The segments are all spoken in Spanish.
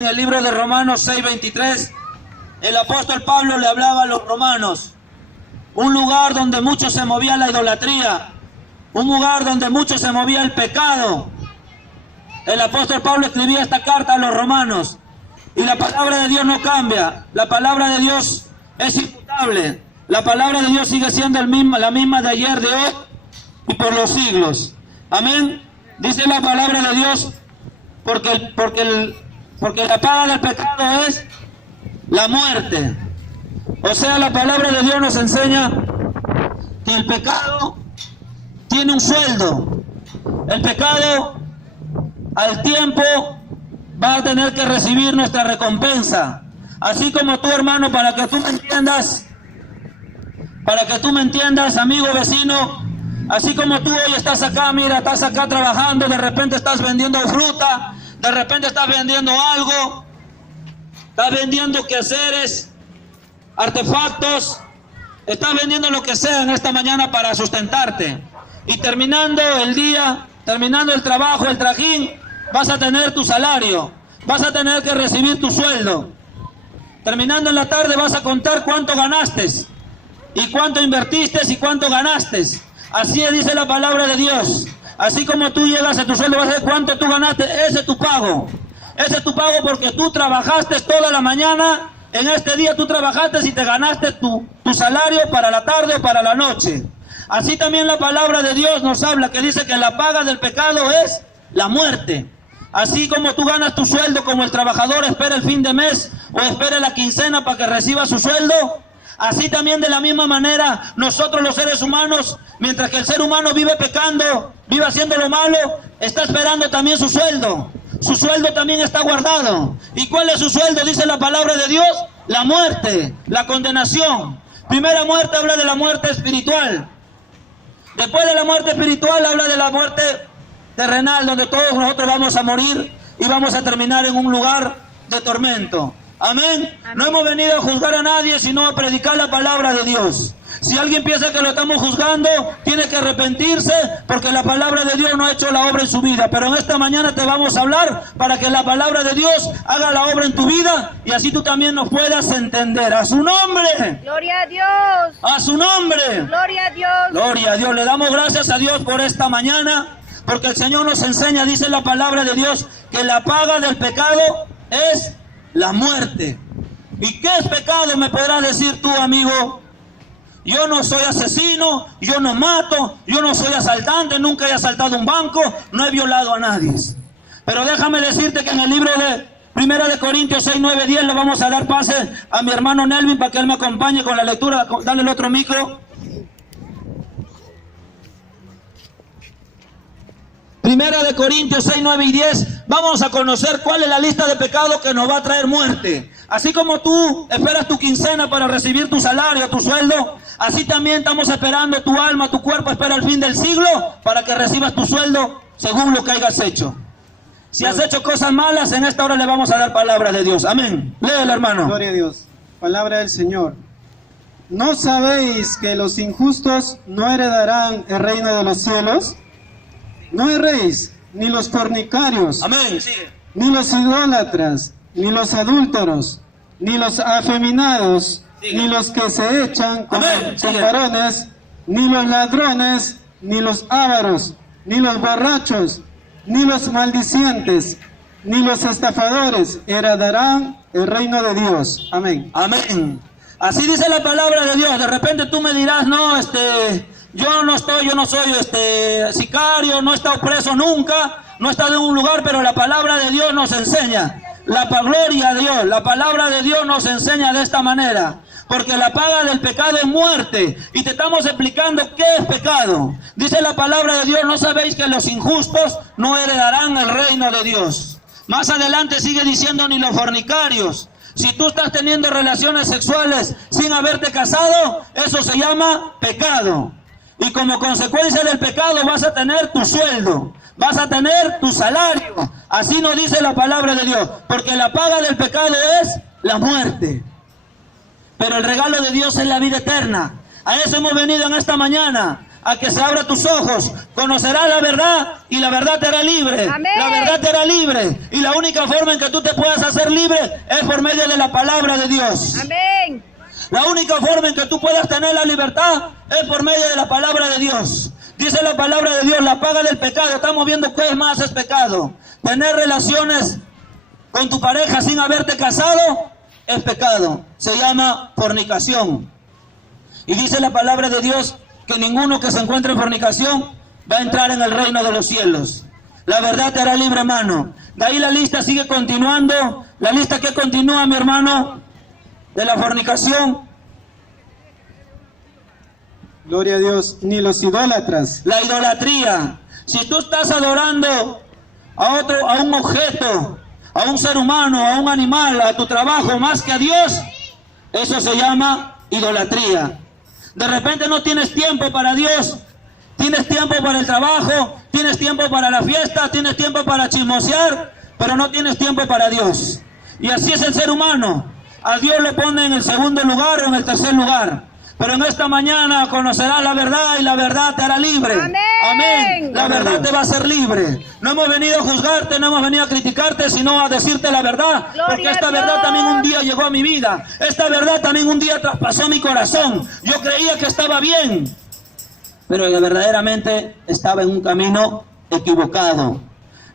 En el libro de Romanos 6:23, el apóstol Pablo le hablaba a los romanos, un lugar donde mucho se movía la idolatría, un lugar donde mucho se movía el pecado. El apóstol Pablo escribía esta carta a los romanos, y la palabra de Dios no cambia, la palabra de Dios es inmutable, la palabra de Dios sigue siendo la misma de ayer, de hoy y por los siglos. Amén. Dice la palabra de Dios, porque la paga del pecado es la muerte. O sea, la palabra de Dios nos enseña que el pecado tiene un sueldo. El pecado al tiempo va a tener que recibir nuestra recompensa. Así como tú, hermano, para que tú me entiendas, amigo, vecino, así como tú hoy estás acá, mira, estás acá trabajando, de repente estás vendiendo fruta, de repente estás vendiendo algo, estás vendiendo quehaceres, artefactos, estás vendiendo lo que sea en esta mañana para sustentarte. Y terminando el día, terminando el trabajo, el trajín, vas a tener tu salario, vas a tener que recibir tu sueldo. Terminando en la tarde vas a contar cuánto ganaste, y cuánto invertiste y cuánto ganaste. Así dice la palabra de Dios. Así como tú llegas a tu sueldo, vas a ver cuánto tú ganaste, ese es tu pago. Ese es tu pago porque tú trabajaste toda la mañana, en este día tú trabajaste y te ganaste tu salario para la tarde o para la noche. Así también la palabra de Dios nos habla, que dice que la paga del pecado es la muerte. Así como tú ganas tu sueldo, como el trabajador espera el fin de mes o espera la quincena para que reciba su sueldo, así también de la misma manera nosotros los seres humanos, mientras que el ser humano vive pecando, vive haciendo lo malo, está esperando también su sueldo. Su sueldo también está guardado. ¿Y cuál es su sueldo? Dice la palabra de Dios, la muerte, la condenación. Primera muerte habla de la muerte espiritual. Después de la muerte espiritual habla de la muerte terrenal, donde todos nosotros vamos a morir y vamos a terminar en un lugar de tormento. Amén. No hemos venido a juzgar a nadie, sino a predicar la palabra de Dios. Si alguien piensa que lo estamos juzgando, tiene que arrepentirse, porque la palabra de Dios no ha hecho la obra en su vida. Pero en esta mañana te vamos a hablar para que la palabra de Dios haga la obra en tu vida, y así tú también nos puedas entender. ¡A su nombre! ¡Gloria a Dios! ¡A su nombre! ¡Gloria a Dios! ¡Gloria a Dios! Le damos gracias a Dios por esta mañana, porque el Señor nos enseña, dice la palabra de Dios, que la paga del pecado es la muerte. ¿Y qué es pecado? Me podrás decir tú, amigo. Yo no soy asesino, yo no mato, yo no soy asaltante, nunca he asaltado un banco, no he violado a nadie. Pero déjame decirte que en el libro de 1 Corintios 6, 9, 10 le vamos a dar pase a mi hermano Nelvin para que él me acompañe con la lectura. Dale el otro micro. 1 Corintios 6, 9 y 10, vamos a conocer cuál es la lista de pecados que nos va a traer muerte. Así como tú esperas tu quincena para recibir tu salario, tu sueldo, así también estamos esperando tu alma, tu cuerpo espera el fin del siglo para que recibas tu sueldo según lo que hayas hecho. Si has hecho cosas malas, en esta hora le vamos a dar palabra de Dios. Amén. Léelo, hermano. Gloria a Dios. Palabra del Señor. ¿No sabéis que los injustos no heredarán el reino de los cielos? No erréis, ni los fornicarios, amén, sigue, ni los idólatras, ni los adúlteros, ni los afeminados, sigue, ni los que se echan con varones, ni los ladrones, ni los ávaros, ni los borrachos, ni los maldicientes, ni los estafadores heredarán el reino de Dios. Amén. Amén. Así dice la palabra de Dios. De repente tú me dirás, no, yo no soy sicario, no he estado preso nunca, no he estado en un lugar, pero la palabra de Dios nos enseña, gloria a Dios, la palabra de Dios nos enseña de esta manera, porque la paga del pecado es muerte, y te estamos explicando qué es pecado. Dice la palabra de Dios, ¿no sabéis que los injustos no heredarán el reino de Dios? Más adelante sigue diciendo, ni los fornicarios. Si tú estás teniendo relaciones sexuales sin haberte casado, eso se llama pecado. Y como consecuencia del pecado vas a tener tu sueldo, vas a tener tu salario. Así nos dice la palabra de Dios, porque la paga del pecado es la muerte. Pero el regalo de Dios es la vida eterna. A eso hemos venido en esta mañana, a que se abra tus ojos. Conocerás la verdad y la verdad te hará libre. Amén. La verdad te hará libre. Y la única forma en que tú te puedas hacer libre es por medio de la palabra de Dios. Amén. La única forma en que tú puedas tener la libertad es por medio de la palabra de Dios. Dice la palabra de Dios, la paga del pecado. Estamos viendo qué es más es pecado. Tener relaciones con tu pareja sin haberte casado es pecado. Se llama fornicación. Y dice la palabra de Dios que ninguno que se encuentre en fornicación va a entrar en el reino de los cielos. La verdad te hará libre, hermano. De ahí la lista sigue continuando. La lista que continúa, mi hermano, de la fornicación. Gloria a Dios. Ni los idólatras. La idolatría. Si tú estás adorando a un objeto, a un ser humano, a un animal, a tu trabajo, más que a Dios, eso se llama idolatría. De repente no tienes tiempo para Dios, tienes tiempo para el trabajo, tienes tiempo para la fiesta, tienes tiempo para chismosear, pero no tienes tiempo para Dios. Y así es el ser humano. A Dios le pone en el segundo lugar o en el tercer lugar. Pero en esta mañana conocerás la verdad y la verdad te hará libre. Amén. Amén. La verdad te va a hacer libre. No hemos venido a juzgarte, no hemos venido a criticarte, sino a decirte la verdad. Gloria Porque esta a Dios. verdad también un día llegó a mi vida. Esta verdad también un día traspasó mi corazón. Yo creía que estaba bien, pero que verdaderamente estaba en un camino equivocado.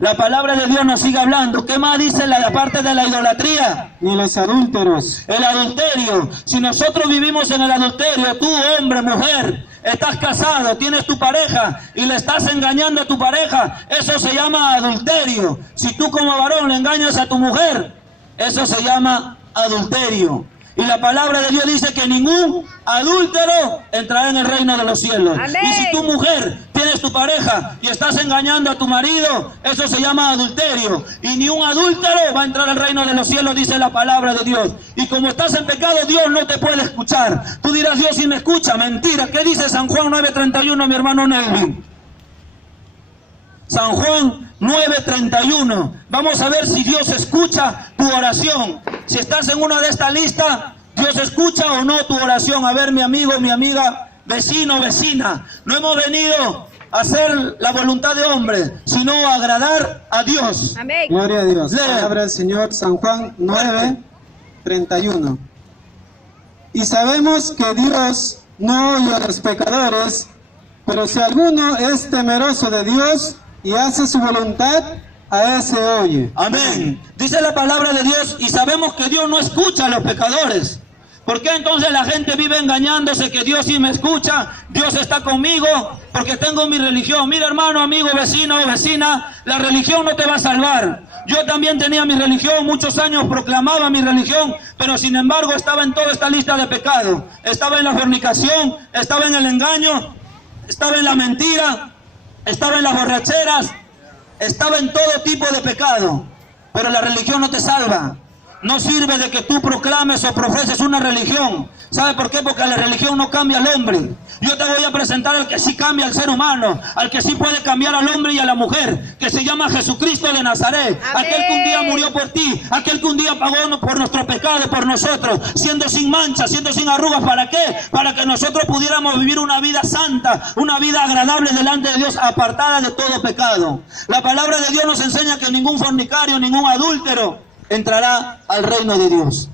La palabra de Dios nos sigue hablando. ¿Qué más dice la parte de la idolatría? Ni los adúlteros. El adulterio. Si nosotros vivimos en el adulterio, tú, hombre, mujer, estás casado, tienes tu pareja y le estás engañando a tu pareja, eso se llama adulterio. Si tú como varón le engañas a tu mujer, eso se llama adulterio. Y la palabra de Dios dice que ningún adúltero entrará en el reino de los cielos. Amén. Y si tu mujer tienes tu pareja y estás engañando a tu marido, eso se llama adulterio. Y ni un adúltero va a entrar al reino de los cielos, dice la palabra de Dios. Y como estás en pecado, Dios no te puede escuchar. Tú dirás, Dios sí me escucha. Mentira. ¿Qué dice San Juan 9:31, mi hermano Nelvin? San Juan 9:31. Vamos a ver si Dios escucha tu oración. Si estás en una de estas listas, Dios escucha o no tu oración. A ver, mi amigo, mi amiga, vecino, vecina. No hemos venido a hacer la voluntad de hombre, sino a agradar a Dios. Amén. Gloria a Dios. Lea. Palabra del Señor, San Juan 9:31. Y sabemos que Dios no oye a los pecadores, pero si alguno es temeroso de Dios y hace su voluntad, a ese oye. Amén. Dice la palabra de Dios y sabemos que Dios no escucha a los pecadores. ¿Por qué entonces la gente vive engañándose que Dios sí me escucha? Dios está conmigo porque tengo mi religión. Mira, hermano, amigo, vecino o vecina, la religión no te va a salvar. Yo también tenía mi religión, muchos años proclamaba mi religión, pero sin embargo estaba en toda esta lista de pecados. Estaba en la fornicación, estaba en el engaño, estaba en la mentira, estaba en las borracheras, estaba en todo tipo de pecado. Pero la religión no te salva. No sirve de que tú proclames o profeses una religión. ¿Sabe por qué? Porque la religión no cambia al hombre. Yo te voy a presentar al que sí cambia al ser humano, al que sí puede cambiar al hombre y a la mujer, que se llama Jesucristo de Nazaret. Amén. Aquel que un día murió por ti, aquel que un día pagó por nuestro pecado, por nosotros, siendo sin mancha, siendo sin arrugas. ¿Para qué? Para que nosotros pudiéramos vivir una vida santa, una vida agradable delante de Dios, apartada de todo pecado. La palabra de Dios nos enseña que ningún fornicario, ningún adúltero entrará al reino de Dios.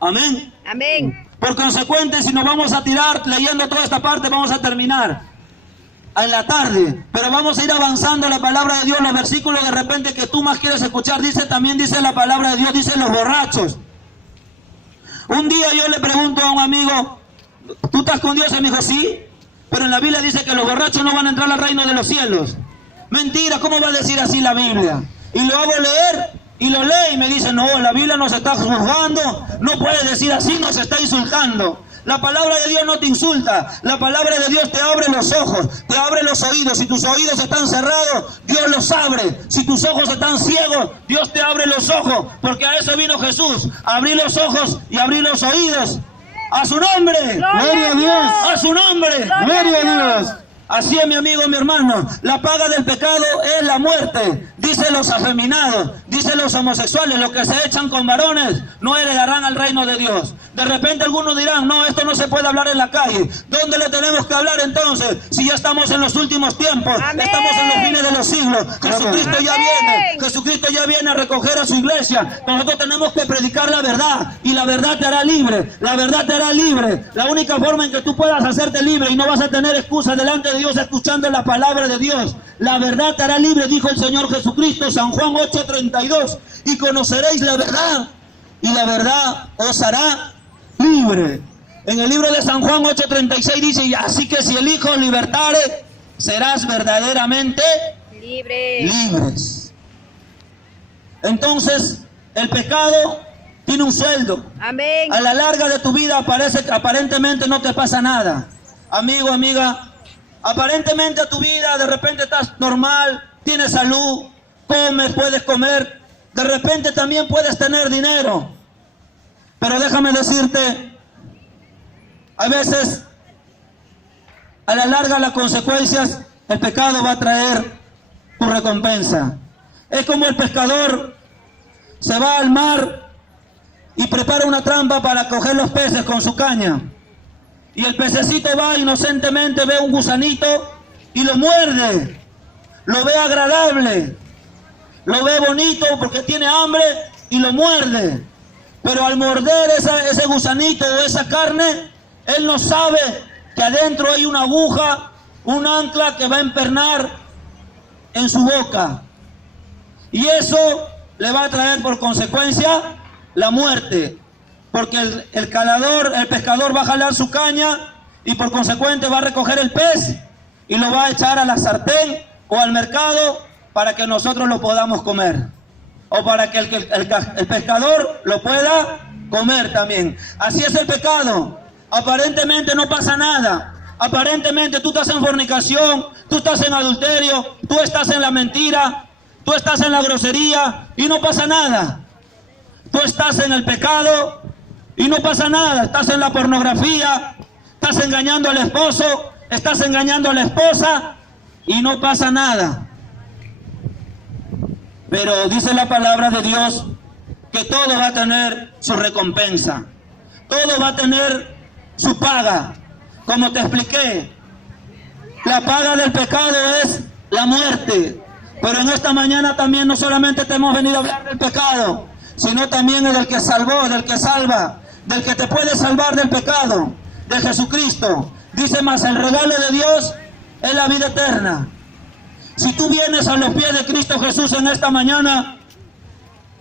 Amén. Amén. Por consecuente, si nos vamos a tirar leyendo toda esta parte, vamos a terminar en la tarde, pero vamos a ir avanzando la palabra de Dios, los versículos de repente que tú más quieres escuchar. También dice la palabra de Dios, dice los borrachos. Un día yo le pregunto a un amigo, ¿tú estás con Dios? Y me dijo, sí, pero en la Biblia dice que los borrachos no van a entrar al reino de los cielos. Mentira, ¿cómo va a decir así la Biblia? Y lo hago leer y lo lee y me dice, no, la Biblia nos está juzgando, no puede decir así, nos está insultando. La palabra de Dios no te insulta, la palabra de Dios te abre los ojos, te abre los oídos. Si tus oídos están cerrados, Dios los abre. Si tus ojos están ciegos, Dios te abre los ojos, porque a eso vino Jesús, a abrir los ojos y abrir los oídos. ¡A su nombre! Gloria a Dios. ¡A su nombre! Gloria a Dios. Así es, mi amigo, mi hermano, la paga del pecado es la muerte. Dice los afeminados, dice los homosexuales, los que se echan con varones, no heredarán al reino de Dios. De repente algunos dirán, no, esto no se puede hablar en la calle. ¿Dónde le tenemos que hablar entonces? Si ya estamos en los últimos tiempos, Amén. estamos en los fines de los siglos. Jesucristo ya Amén. viene, Jesucristo ya viene a recoger a su iglesia. Nosotros tenemos que predicar la verdad y la verdad te hará libre, la verdad te hará libre. La única forma en que tú puedas hacerte libre y no vas a tener excusa delante de Dios escuchando la palabra de Dios. La verdad te hará libre, dijo el Señor Jesucristo, San Juan 8:32, y conoceréis la verdad y la verdad os hará libre. En el libro de San Juan 8:36 dice, y así que si el Hijo libertare, serás verdaderamente libres. Entonces, el pecado tiene un sueldo. Amén. A la larga de tu vida aparentemente no te pasa nada. Amigo, amiga, aparentemente a tu vida de repente estás normal, tienes salud, comes, puedes comer, de repente también puedes tener dinero. Pero déjame decirte, a veces, a la larga las consecuencias, el pecado va a traer tu recompensa. Es como el pescador se va al mar y prepara una trampa para coger los peces con su caña. Y el pececito va inocentemente, ve un gusanito y lo muerde. Lo ve agradable, lo ve bonito porque tiene hambre y lo muerde. Pero al morder ese gusanito o esa carne, él no sabe que adentro hay una aguja, un ancla que va a empernar en su boca. Y eso le va a traer por consecuencia la muerte. Porque el pescador va a jalar su caña y por consecuente va a recoger el pez y lo va a echar a la sartén o al mercado para que nosotros lo podamos comer. O para que el pescador lo pueda comer también. Así es el pecado. Aparentemente no pasa nada. Aparentemente tú estás en fornicación, tú estás en adulterio, tú estás en la mentira, tú estás en la grosería y no pasa nada. Tú estás en el pecado y no pasa nada. Estás en la pornografía, estás engañando al esposo, estás engañando a la esposa y no pasa nada. Pero dice la palabra de Dios que todo va a tener su recompensa. Todo va a tener su paga. Como te expliqué, la paga del pecado es la muerte. Pero en esta mañana también no solamente te hemos venido a hablar del pecado, sino también del que salvó, del que salva, del que te puede salvar del pecado, de Jesucristo. Dice más, el regalo de Dios es la vida eterna. Si tú vienes a los pies de Cristo Jesús en esta mañana,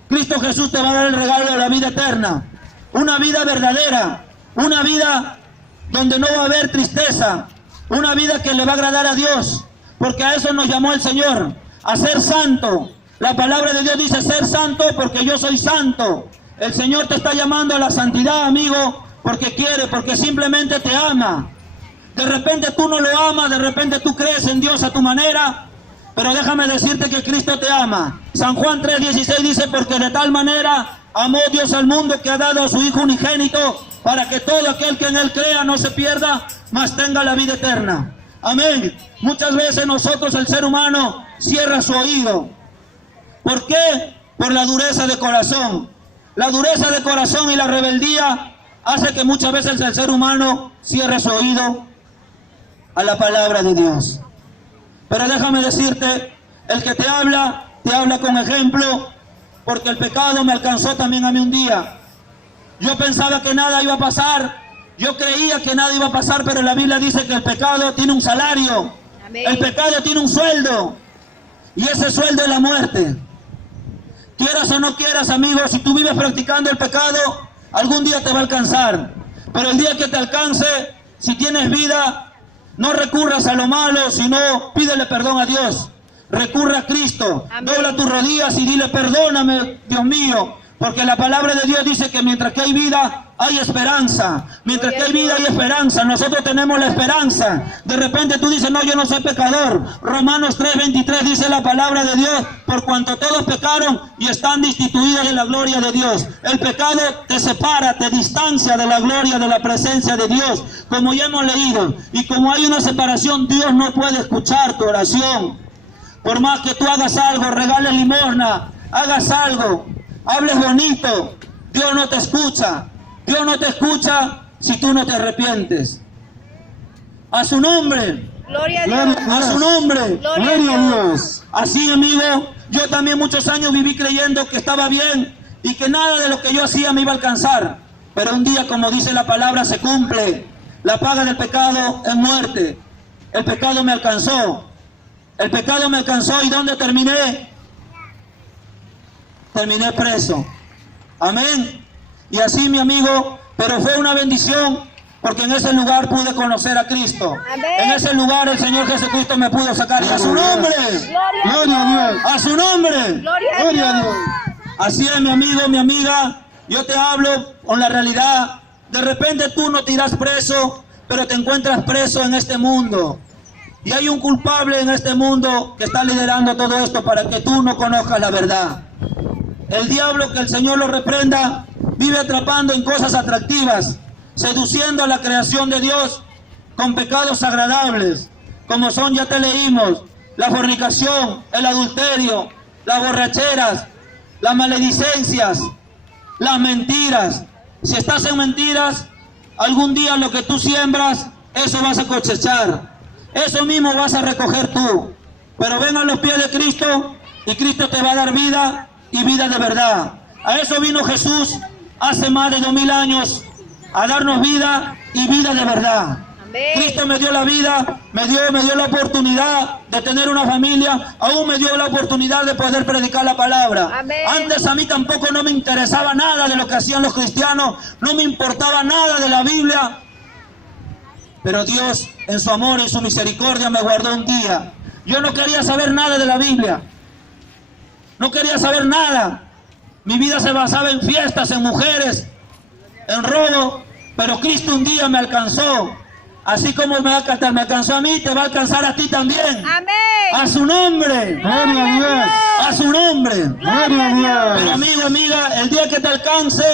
Cristo Jesús te va a dar el regalo de la vida eterna. Una vida verdadera, una vida donde no va a haber tristeza, una vida que le va a agradar a Dios, porque a eso nos llamó el Señor, a ser santo. La palabra de Dios dice ser santo porque yo soy santo. El Señor te está llamando a la santidad, amigo, porque quiere, porque simplemente te ama. De repente tú no lo amas, de repente tú crees en Dios a tu manera, pero déjame decirte que Cristo te ama. San Juan 3:16 dice, porque de tal manera amó Dios al mundo que ha dado a su Hijo unigénito, para que todo aquel que en Él crea no se pierda, mas tenga la vida eterna. Amén. Muchas veces nosotros, el ser humano, cierra su oído. ¿Por qué? Por la dureza de corazón. La dureza de corazón y la rebeldía hace que muchas veces el ser humano cierre su oído a la palabra de Dios. Pero déjame decirte, el que te habla con ejemplo, porque el pecado me alcanzó también a mí un día. Yo pensaba que nada iba a pasar, yo creía que nada iba a pasar, pero la Biblia dice que el pecado tiene un salario. Amén. El pecado tiene un sueldo, y ese sueldo es la muerte. Quieras o no quieras, amigo, si tú vives practicando el pecado, algún día te va a alcanzar. Pero el día que te alcance, si tienes vida, no recurras a lo malo, sino pídele perdón a Dios. Recurre a Cristo. Amén. Dobla tus rodillas y dile, perdóname, Dios mío. Porque la palabra de Dios dice que mientras que hay vida, hay esperanza. Mientras que hay vida, hay esperanza. Nosotros tenemos la esperanza. De repente tú dices, no, yo no soy pecador. Romanos 3:23 dice la palabra de Dios, por cuanto todos pecaron y están destituidos de la gloria de Dios. El pecado te separa, te distancia de la gloria, de la presencia de Dios. Como ya hemos leído. Y como hay una separación, Dios no puede escuchar tu oración. Por más que tú hagas algo, regales limosna, hagas algo, hables bonito, Dios no te escucha. Dios no te escucha si tú no te arrepientes. A su nombre. Gloria a Gloria Dios. a A su nombre. Gloria a Gloria a Dios. Dios. Así, amigo, yo también muchos años viví creyendo que estaba bien y que nada de lo que yo hacía me iba a alcanzar. Pero un día, como dice la palabra, se cumple. La paga del pecado es muerte. El pecado me alcanzó. El pecado me alcanzó. ¿Y dónde terminé? Terminé preso. Amén. Y así, mi amigo, pero fue una bendición, porque en ese lugar pude conocer a Cristo. Amén. En ese lugar el Señor Jesucristo me pudo sacar. Y a su nombre. Gloria a Dios. A su nombre. Gloria a Gloria a Dios. Dios. Así es, mi amigo, mi amiga. Yo te hablo con la realidad. De repente tú no te irás preso, pero te encuentras preso en este mundo. Y hay un culpable en este mundo que está liderando todo esto para que tú no conozcas la verdad. El diablo, que el Señor lo reprenda, vive atrapando en cosas atractivas, seduciendo a la creación de Dios con pecados agradables, como son, ya te leímos, la fornicación, el adulterio, las borracheras, las maledicencias, las mentiras. Si estás en mentiras, algún día lo que tú siembras, eso vas a cosechar. Eso mismo vas a recoger tú. Pero ven a los pies de Cristo y Cristo te va a dar vida y vida de verdad. A eso vino Jesús hace más de 2000 años, a darnos vida y vida de verdad. Amén. Cristo me dio la vida, me dio la oportunidad de tener una familia, aún me dio la oportunidad de poder predicar la palabra. Amén. Antes a mí tampoco no me interesaba nada de lo que hacían los cristianos, no me importaba nada de la Biblia. Pero Dios, en su amor y su misericordia, me guardó un día. Yo no quería saber nada de la Biblia. No quería saber nada. Mi vida se basaba en fiestas, en mujeres, en robo. Pero Cristo un día me alcanzó. Así como me alcanzó a mí, te va a alcanzar a ti también. Amén. A su nombre. Gloria a Dios. A su nombre. Gloria a Pero Dios. amigo, amiga, el día que te alcance,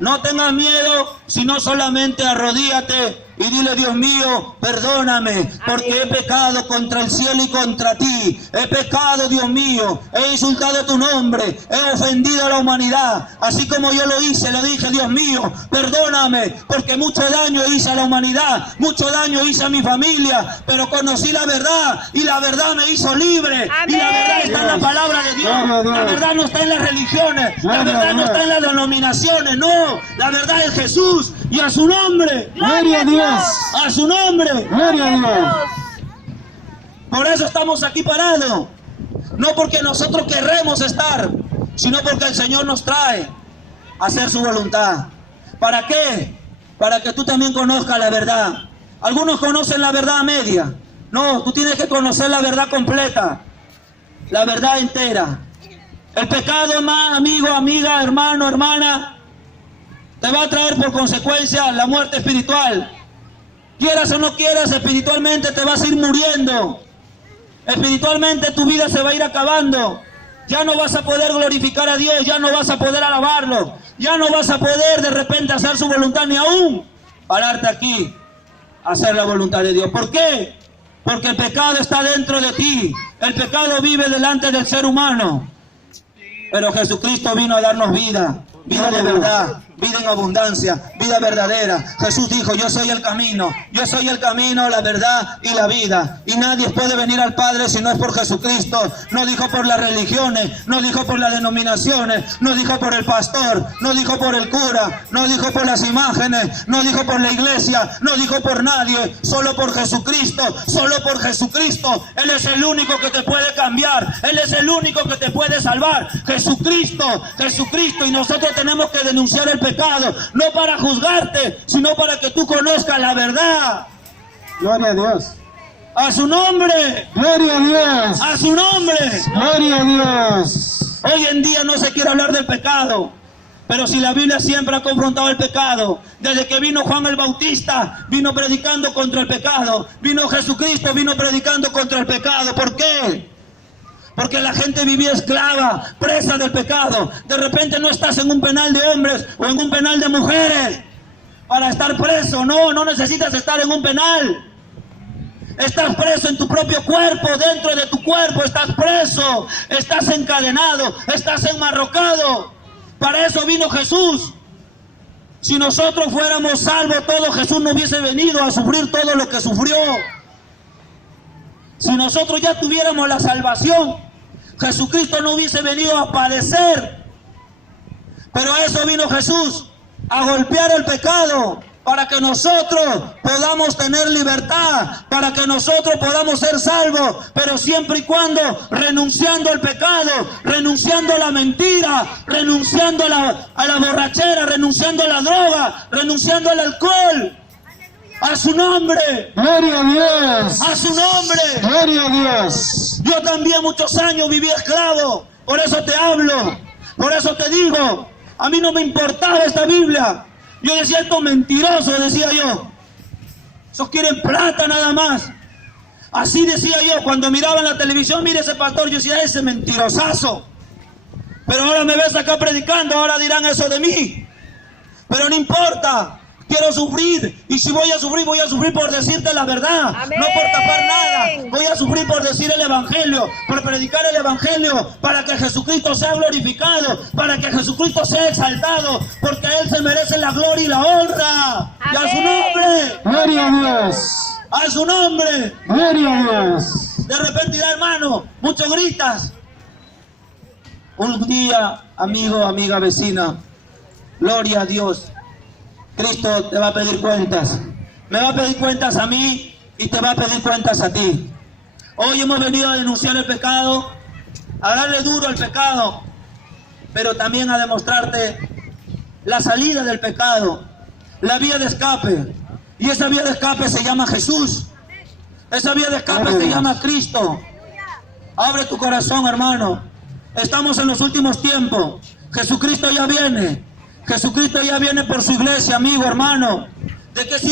no tengas miedo, sino solamente arrodíate y dile: Dios mío, perdóname, porque he pecado contra el cielo y contra ti. He pecado, Dios mío, he insultado tu nombre, he ofendido a la humanidad. Así como yo lo hice, lo dije: Dios mío, perdóname, porque mucho daño hice a la humanidad, mucho daño hice a mi familia, pero conocí la verdad y la verdad me hizo libre. Y la verdad está en la palabra de Dios. La verdad no está en las religiones, la verdad no está en las denominaciones, no. La verdad es Jesús, y a su nombre. Gloria a Dios. A su nombre. Gloria a Dios. Por eso estamos aquí parados. No porque nosotros querremos estar, sino porque el Señor nos trae a hacer su voluntad. ¿Para qué? Para que tú también conozcas la verdad. Algunos conocen la verdad a media. No, tú tienes que conocer la verdad completa. La verdad entera. El pecado, amigo, amiga, hermano, hermana, te va a traer por consecuencia la muerte espiritual. Quieras o no quieras, espiritualmente te vas a ir muriendo. Espiritualmente tu vida se va a ir acabando. Ya no vas a poder glorificar a Dios, ya no vas a poder alabarlo, ya no vas a poder de repente hacer su voluntad, ni aún pararte aquí a hacer la voluntad de Dios. ¿Por qué? Porque el pecado está dentro de ti. El pecado vive delante del ser humano. Pero Jesucristo vino a darnos vida, vida de verdad, vida en abundancia, vida verdadera. Jesús dijo: yo soy el camino, la verdad y la vida. Y nadie puede venir al Padre si no es por Jesucristo. No dijo por las religiones, no dijo por las denominaciones, no dijo por el pastor, no dijo por el cura, no dijo por las imágenes, no dijo por la iglesia, no dijo por nadie, solo por Jesucristo, solo por Jesucristo. Él es el único que te puede cambiar, Él es el único que te puede salvar. Jesucristo, Jesucristo. Y nosotros tenemos que denunciar el pecado, no para juzgarte, sino para que tú conozcas la verdad. Gloria a Dios. A su nombre. Gloria a Dios. A su nombre. Gloria a Dios. Hoy en día no se quiere hablar del pecado, pero si la Biblia siempre ha confrontado el pecado. Desde que vino Juan el Bautista, vino predicando contra el pecado. Vino Jesucristo, vino predicando contra el pecado. ¿Por qué? Porque la gente vivía esclava, presa del pecado. De repente no estás en un penal de hombres o en un penal de mujeres para estar preso. No, no necesitas estar en un penal. Estás preso en tu propio cuerpo, dentro de tu cuerpo estás preso. Estás encadenado, estás enmarrocado. Para eso vino Jesús. Si nosotros fuéramos salvos todos, Jesús no hubiese venido a sufrir todo lo que sufrió. Si nosotros ya tuviéramos la salvación, Jesucristo no hubiese venido a padecer. Pero a eso vino Jesús, a golpear el pecado, para que nosotros podamos tener libertad, para que nosotros podamos ser salvos, pero siempre y cuando renunciando al pecado, renunciando a la mentira, renunciando a la borrachera, renunciando a la droga, renunciando al alcohol. A su nombre. Gloria a Dios. A su nombre. Gloria a Dios. Yo también muchos años viví esclavo, por eso te hablo, por eso te digo, a mí no me importaba esta Biblia. Yo decía, estos mentirosos, decía yo. Esos quieren plata nada más. Así decía yo, cuando miraba en la televisión, mire ese pastor, yo decía, ese mentirosazo. Pero ahora me ves acá predicando, ahora dirán eso de mí. Pero no importa, quiero sufrir. Y si voy a sufrir por decirte la verdad. Amén. No por tapar nada. Voy a sufrir por decir el Evangelio, por predicar el Evangelio, para que Jesucristo sea glorificado, para que Jesucristo sea exaltado, porque Él se merece la gloria y la honra. Y a su nombre. Gloria a Dios. A su nombre. Gloria a Dios. De repente, hermano, muchos gritas. Un día, amigo, amiga, vecina, gloria a Dios, Cristo te va a pedir cuentas. Me va a pedir cuentas a mí y te va a pedir cuentas a ti. Hoy hemos venido a denunciar el pecado, a darle duro al pecado, pero también a demostrarte la salida del pecado, la vía de escape. Y esa vía de escape se llama Jesús. Esa vía de escape se llama Cristo. Abre tu corazón, hermano. Estamos en los últimos tiempos. Jesucristo ya viene. Jesucristo ya viene por su iglesia, amigo, hermano. ¿De qué sirve